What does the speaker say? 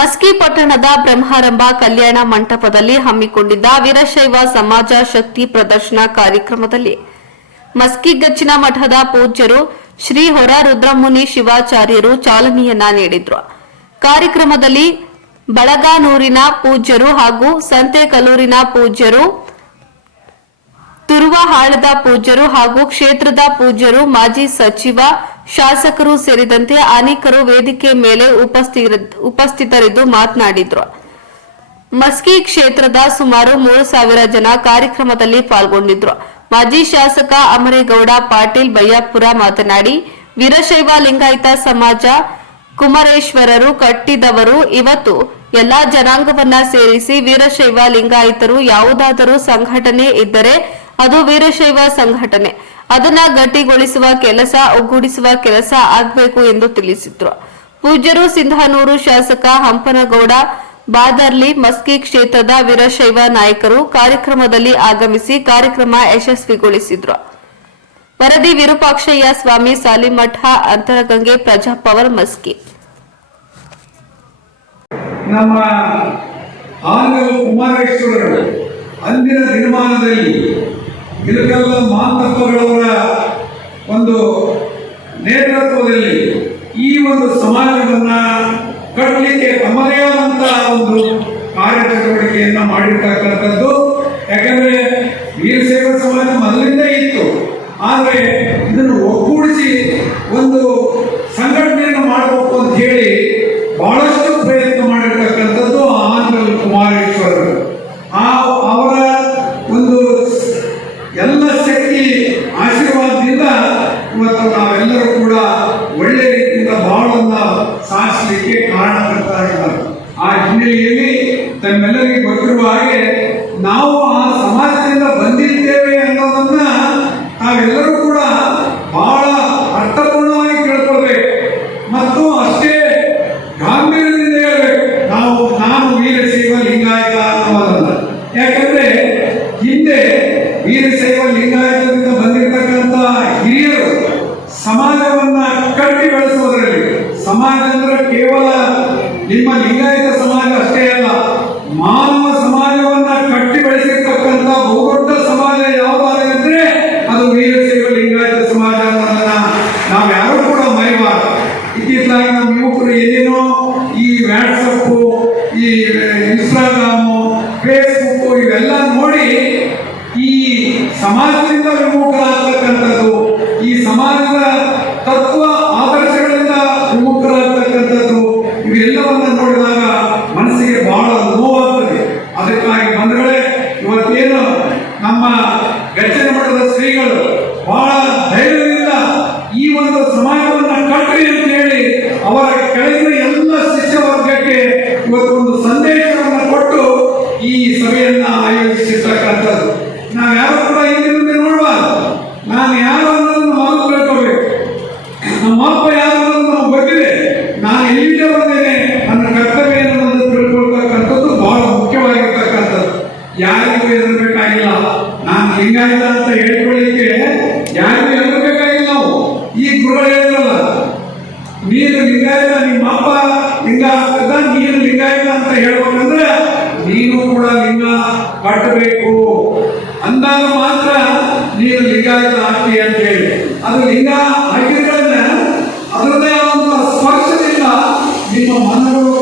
ಮಸ್ಕಿ ಪಟ್ಟಣದ ಬ್ರಹ್ಮಾರಂಭ ಕಲ್ಯಾಣ ಮಂಟಪದಲ್ಲಿ ಹಮ್ಮಿಕೊಂಡಿದ್ದ ವೀರಶೈವ ಸಮಾಜ ಶಕ್ತಿ ಪ್ರದರ್ಶನ ಕಾರ್ಯಕ್ರಮದಲ್ಲಿ ಮಸ್ಕಿ ಗಚ್ಚಿನ ಮಠದ ಪೂಜ್ಯರು ಶ್ರೀ ಹೊರ ರುದ್ರಮುನಿ ಶಿವಾಚಾರ್ಯರು ಚಾಲನೆಯನ್ನ ನೀಡಿದ್ರು. ಕಾರ್ಯಕ್ರಮದಲ್ಲಿ ಬಳಗಾನೂರಿನ ಪೂಜ್ಯರು ಹಾಗೂ ಸಂತೆಕಲ್ಲೂರಿನ ಪೂಜ್ಯರು ತುರುವಹಾಳದ ಪೂಜ್ಯರು ಹಾಗೂ ಕ್ಷೇತ್ರದ ಪೂಜ್ಯರು, ಮಾಜಿ ಸಚಿವ, ಶಾಸಕರು ಸೇರಿದಂತೆ ಅನೇಕರು ವೇದಿಕೆ ಮೇಲೆ ಉಪಸ್ಥಿತರಿದ್ದು ಮಾತನಾಡಿದ್ರು. ಮಸ್ಕಿ ಕ್ಷೇತ್ರದ ಸುಮಾರು ಮೂರು ಸಾವಿರ ಜನ ಕಾರ್ಯಕ್ರಮದಲ್ಲಿ ಪಾಲ್ಗೊಂಡಿದ್ರು. ಮಾಜಿ ಶಾಸಕ ಅಮರೇಗೌಡ, ಪಾಟೀಲ್ ಬಯ್ಯಾಪುರ ಮಾತನಾಡಿ, ವೀರಶೈವ ಲಿಂಗಾಯತ ಸಮಾಜ, ಕುಮಾರೇಶ್ವರರು ಕಟ್ಟಿದವರು ಇವತ್ತು ಎಲ್ಲಾ ಜನಾಂಗವನ್ನ ಸೇರಿಸಿ ವೀರಶೈವ ಲಿಂಗಾಯತರು ಯಾವುದಾದರೂ ಸಂಘಟನೆ ಇದ್ದರೆ ಅದು ವೀರಶೈವ ಸಂಘಟನೆ. ಅದನ್ನ ಗಟ್ಟಿಗೊಳಿಸುವ ಕೆಲಸ, ಒಗ್ಗೂಡಿಸುವ ಕೆಲಸ ಆಗಬೇಕು ಎಂದು ತಿಳಿಸಿದ್ರು. ಪೂಜ್ಯರು ಸಿಂಧನೂರು ಶಾಸಕ ಹಂಪನಗೌಡ, ಬಾದರ್ಲಿ ಮಸ್ಕಿ ಕ್ಷೇತ್ರದ ವೀರಶೈವ ನಾಯಕರು ಕಾರ್ಯಕ್ರಮದಲ್ಲಿ ಆಗಮಿಸಿ ಕಾರ್ಯಕ್ರಮ ಯಶಸ್ವಿಗೊಳಿಸಿದ್ರು. ವರದಿ ವಿರೂಪಾಕ್ಷಯ್ಯ ಸ್ವಾಮಿ ಸಾಲಿಮಠ, ಅಂತರಗಂಗೆ ಪ್ರಜಾಪವರ್ ಮಸ್ಕಿ. ನಮ್ಮ ಹಾನಗಲ್ ಕುಮಾರೇಶ್ವರರು ಅಂದಿನ ದಿನಮಾನದಲ್ಲಿ ಇಲಕಲ್ಲ ಮಾಂತಪ್ಪಗಳವರ ಒಂದು ನೇತೃತ್ವದಲ್ಲಿ ಈ ಒಂದು ಸಮಾಜವನ್ನ ಕಟ್ಟಲಿಕ್ಕೆ ತಮ್ಮದೇ ಆದಂತಹ ಒಂದು ಕಾರ್ಯಚಟುವಟಿಕೆಯನ್ನ ಮಾಡಿರ್ತಕ್ಕಂಥದ್ದು. ಯಾಕಂದ್ರೆ ವೀರಶೈವ ಸಮಾಜ ಮೊದಲಿಂದ ಇತ್ತು. ಆದರೆ ಇದನ್ನು ಒಗ್ಗೂಡಿಸಿ ಒಂದು ಸಂಘಟನೆಯನ್ನು ಮಾಡಬೇಕು ಅಂತ ಹೇಳಿ ಬಹಳಷ್ಟು ಪ್ರಯತ್ನ ಮಾಡಿರ್ತಕ್ಕಂಥದ್ದು ಆನಂದಲ್ ಕುಮಾರೇಶ್ವರರು ಆ ಅವರ ಒಂದು ಎಲ್ಲ ಶಕ್ತಿ ಆಶೀರ್ವಾದದಿಂದ ಇವತ್ತು ನಾವೆಲ್ಲರೂ ಕೂಡ ಒಳ್ಳೆ ರೀತಿಯಿಂದ ಬಾಳನ್ನ ಸಾಧಿಸಲಿಕ್ಕೆ ಕಾರಣಕರ್ತಾರಿದ್ದಾರೆ ಆ ಹಿನ್ನೆಲೆಯಲ್ಲಿ ತಮ್ಮೆಲ್ಲರಿಗೆ ಗೊತ್ತಿರುವ ಹಾಗೆ ನಾವು ಆ ಸಮಾಜದಿಂದ ಬಂದಿದ್ದೇವೆ ಅನ್ನೋದನ್ನ ನಾವೆಲ್ಲರೂ ಕೂಡ ಬಹಳ ಅರ್ಥಪೂರ್ಣವಾಗಿ ತಿಳ್ಕೊಳ್ಬೇಕು. ಮತ್ತು ಅಷ್ಟೇ ಗಾಂಭೀರ್ಯದಿಂದ ಹೇಳಬೇಕು. ನಾವು, ನಾನು ವೀರಶೈವ ಲಿಂಗಾಯತ ಅನ್ನೋದನ್ನ ಯಾಕಂದ್ರೆ ಹಿಂದೆ ವೀರಶೈವ ಲಿಂಗಾಯತದಿಂದ ಬಂದಿರತಕ್ಕಂತ ಹಿರಿಯರು ಸಮಾಜವನ್ನ ಕಟ್ಟಿ ಬೆಳೆಸುವುದರಲ್ಲಿ ಸಮಾಜ ಅಂದ್ರೆ ಕೇವಲ ನಿಮ್ಮ ಲಿಂಗಾಯತ ಸಮಾಜ ಅಷ್ಟೇ ಅಲ್ಲ, ಮಾನವ ಸಮಾಜವನ್ನ ಕಟ್ಟಿ ಬೆಳೆಸಿರ್ತಕ್ಕಂಥ ಬಹುದೊಡ್ಡ ಸಮಾಜ ಯಾವುದಾದ್ರೆ ಅದು ವೀರಶೈವ ಲಿಂಗಾಯತ ಸಮಾಜ ಅನ್ನೋದನ್ನ ನಾವು ಯಾರು ಕೂಡ ಮರಿಬಾರ್ದು. ಇತ್ತೀಚಲಾಗಿ ನಮ್ಮ ಯುವಕರು ಏನೇನೋ ಈ ವ್ಯಾಟ್ಸಪ್ ಈ ಇನ್ಸ್ಟಾಗ್ರಾಮು ಫೇಸ್ಬುಕ್ ಇವೆಲ್ಲ ನೋಡಿ ಈ ಸಮಾಜದಿಂದ ವಿಮುಖರಾಗ್ತಕ್ಕಂಥದ್ದು ಯಾರಿಗೂ ಹೆದರ್ಬೇಕಾಗಿಲ್ಲ. ನಾನು ಹಿಂಗಾಯ್ತ ಅಂತ ಹೇಳ್ಕೊಳ್ಳಿಕ್ಕೆ ಯಾರಿಗೂ ಹೆದರ್ಬೇಕಾಗಿಲ್ಲ ನಾವು. ಈ ಗುರುಗಳು ಹೇಳಿದ್ರಲ್ಲ, ನೀನು ಲಿಂಗಾಯತ, ನಿಮ್ಮ ಅಪ್ಪ ಲಿಂಗ ಆಗ್ತದ ನೀನು ಲಿಂಗಾಯತ ಅಂತ ಹೇಳ್ಬೇಕಂದ್ರೆ ನೀನು ಕೂಡ ಲಿಂಗ ಕಟ್ಟಬೇಕು ಅಂದಾಗ ಮಾತ್ರ ನೀನು ಲಿಂಗಾಯತ ಆಗ್ತಿ ಅಂತ ಹೇಳಿ ಅದು ಲಿಂಗ ಆಗಿದ್ರೆ ಅದರದೇ ಆದಂತಹ ಸ್ಪರ್ಶದಿಂದ ನಿಮ್ಮ ಮನಗಳು